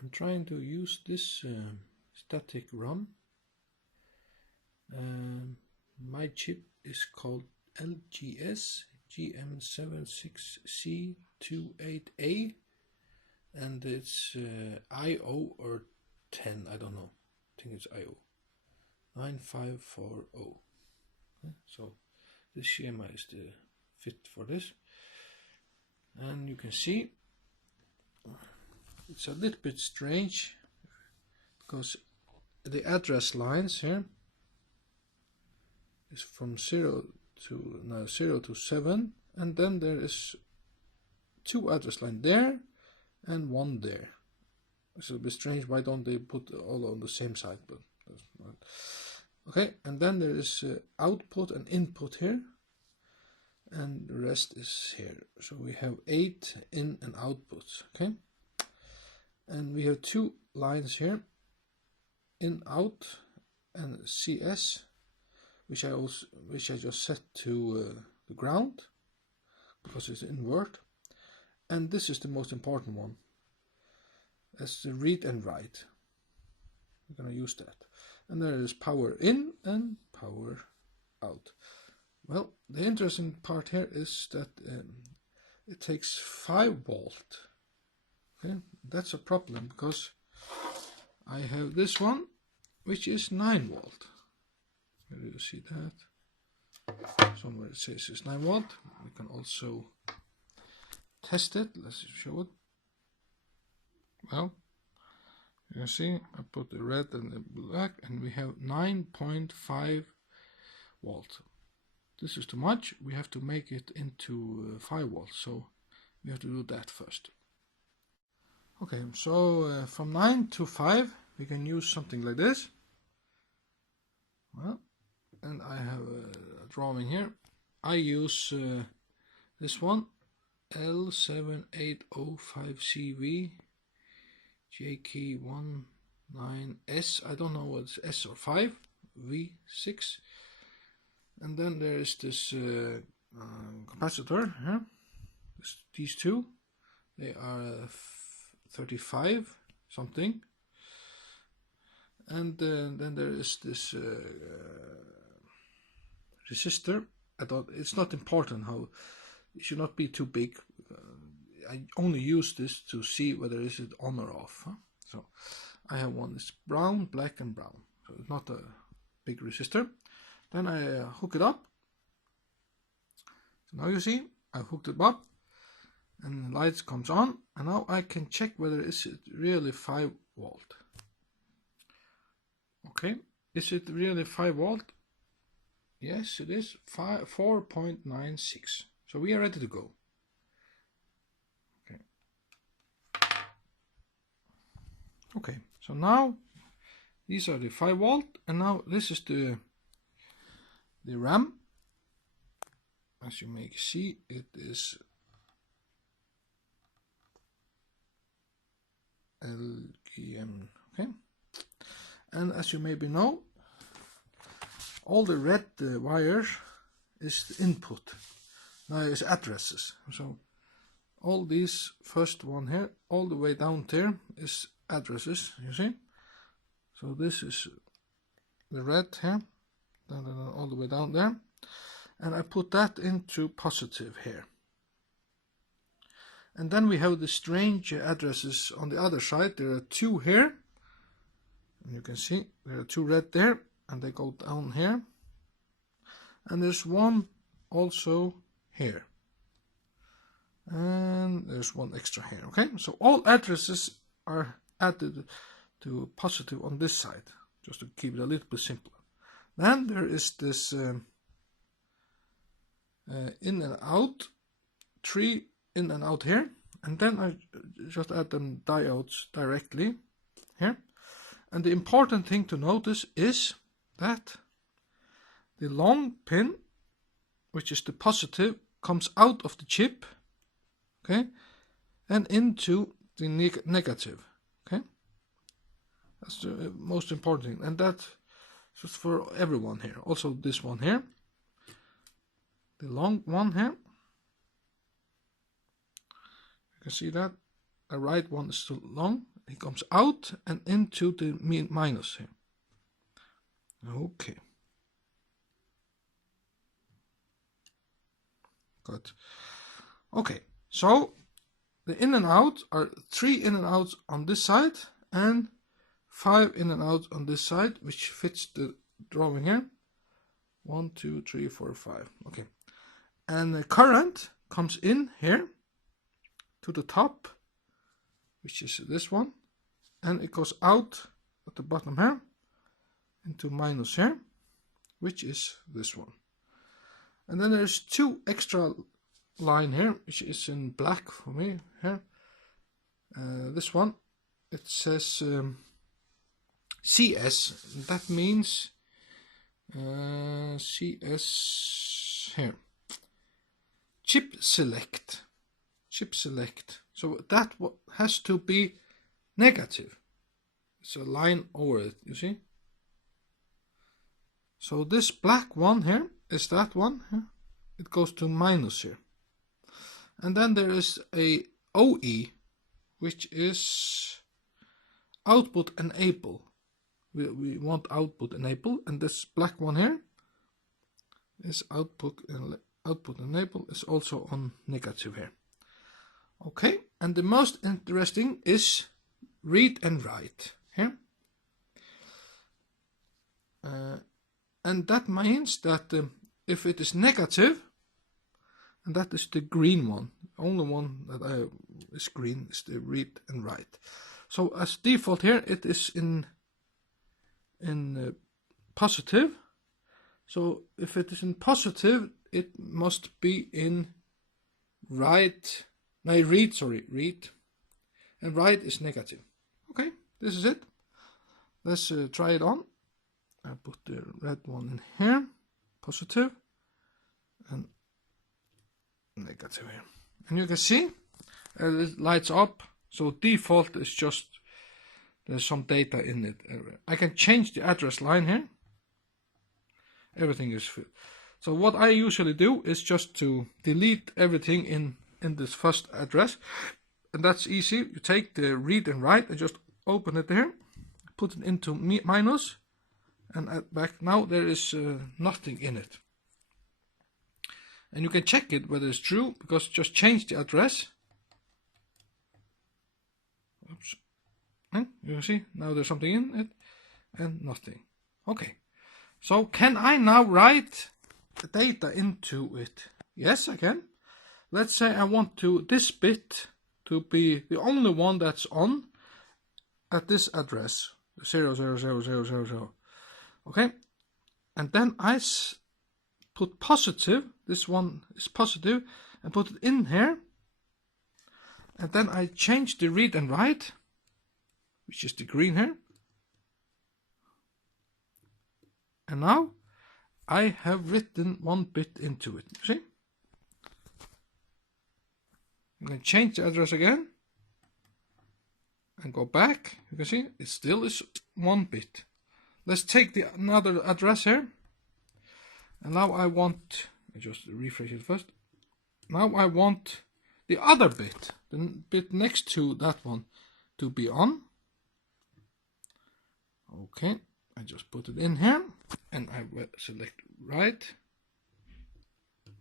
I'm trying to use this static RAM. My chip is called LGS GM76C28A, and it's IO or 10, I don't know, I think it's IO 9540. Okay, so this schema is the fit for this, and you can see it's a little bit strange because the address lines here is from 0 to 7, and then there is 2 address lines there and 1 there. It's a bit strange. Why don't they put all on the same side? But that's not. Okay, and then there is output and input here, and the rest is here. So we have 8 in and outputs. Okay, and we have 2 lines here, in out and CS, which I just set to the ground because it's invert, and this is the most important one. That's the read and write. We're going to use that, and there is power in and power out. Well, the interesting part here is that it takes 5 volt. Okay, that's a problem because I have this one which is 9 volt. Where do you see that? Somewhere it says it's 9 volt. We can also test it. Let's show it. Well, you can see I put the red and the black, and we have 9.5 volt. This is too much. We have to make it into 5 volts, so we have to do that first. Okay, so from 9 to 5 we can use something like this. Well, and I have a drawing here. I use this one, L7805CV JK19S. I don't know what's S or 5 V6, and then there is this capacitor here. These two, they are 35 something, and then there is this resistor. I thought it's not important how, it should not be too big. I only use this to see whether is it on or off. So I have one that's brown, black and brown, so it's not a big resistor. Then I hook it up. So now you see I hooked it up, and the lights comes on, and now I can check whether is it really 5 volt. Okay, is it really 5 volt? Yes, it is 4.96. So we are ready to go. Okay, so now these are the 5 volt, and now this is the RAM. As you may see, it is LGM. Okay, and as you maybe know, all the red wires is the input. Now is addresses. So all these first one here, all the way down there is addresses. You see. So this is the red here, all the way down there, and I put that into positive here. And then we have the strange addresses on the other side. There are 2 here, and you can see there are 2 red there, and they go down here, and there's one also here, and there's one extra here. Okay, so all addresses are added to positive on this side, just to keep it a little bit simpler. Then there is this in and out, 3 in and out here, and then I just add them diodes directly here. And the important thing to notice is that the long pin, which is the positive, comes out of the chip, okay, and into the negative. Okay, that's the most important thing, and that's just for everyone here. Also this one here, the long one here, you can see that a right one is too long. It comes out and into the minus here. Okay. Good. Okay, so the in and out are 3 in and outs on this side and 5 in and outs on this side, which fits the drawing here. 1, 2, 3, 4, 5. Okay. And the current comes in here to the top, which is this one, and it goes out at the bottom here into minus here, which is this one. And then there's 2 extra line here, which is in black for me here. This one, it says CS. That means CS here. Chip select. Chip select. So that has to be negative. It's a line over it, you see? So this black one here is that one here. It goes to minus here. And then there is a OE, which is output enable. We want output enable, and this black one here is output enable, is also on negative here. Okay, and the most interesting is read and write here. And that means that if it is negative, and that is the green one, the only one that is green is the read and write. So as default here, it is in positive. So if it is in positive, it must be in read, and write is negative. Okay, this is it. Let's try it on. I put the red one in here, positive, and negative here. And you can see it lights up. So default is just there's some data in it. I can change the address line here. Everything is fit. So what I usually do is just to delete everything in this first address, and that's easy. You take the read and write and just open it there, put it into minus, and add back. Now there is nothing in it. And you can check it whether it's true, because just change the address. Oops. And you see, now there's something in it and nothing. Okay. So can I now write the data into it? Yes, I can. Let's say I want this bit to be the only one that's on at this address, 0000000. Okay. And then I put positive, this one is positive, and put it in here. And then I change the read and write, which is the green here. And now I have written one bit into it. See? I'm going to change the address again and go back. You can see it still is one bit. Let's take another address here. And now I just refresh it first. Now I want the other bit, the bit next to that one, to be on. Okay, I just put it in here, and I will select write,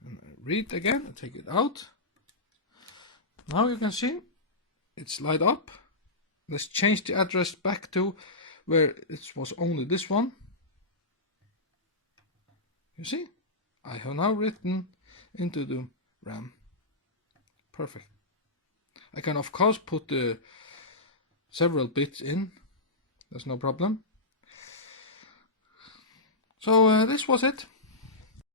and I read again, and take it out. Now you can see it's light up. Let's change the address back to where it was only this one. You see, I have now written into the RAM. Perfect. I can of course put several bits in. There's no problem. So this was it.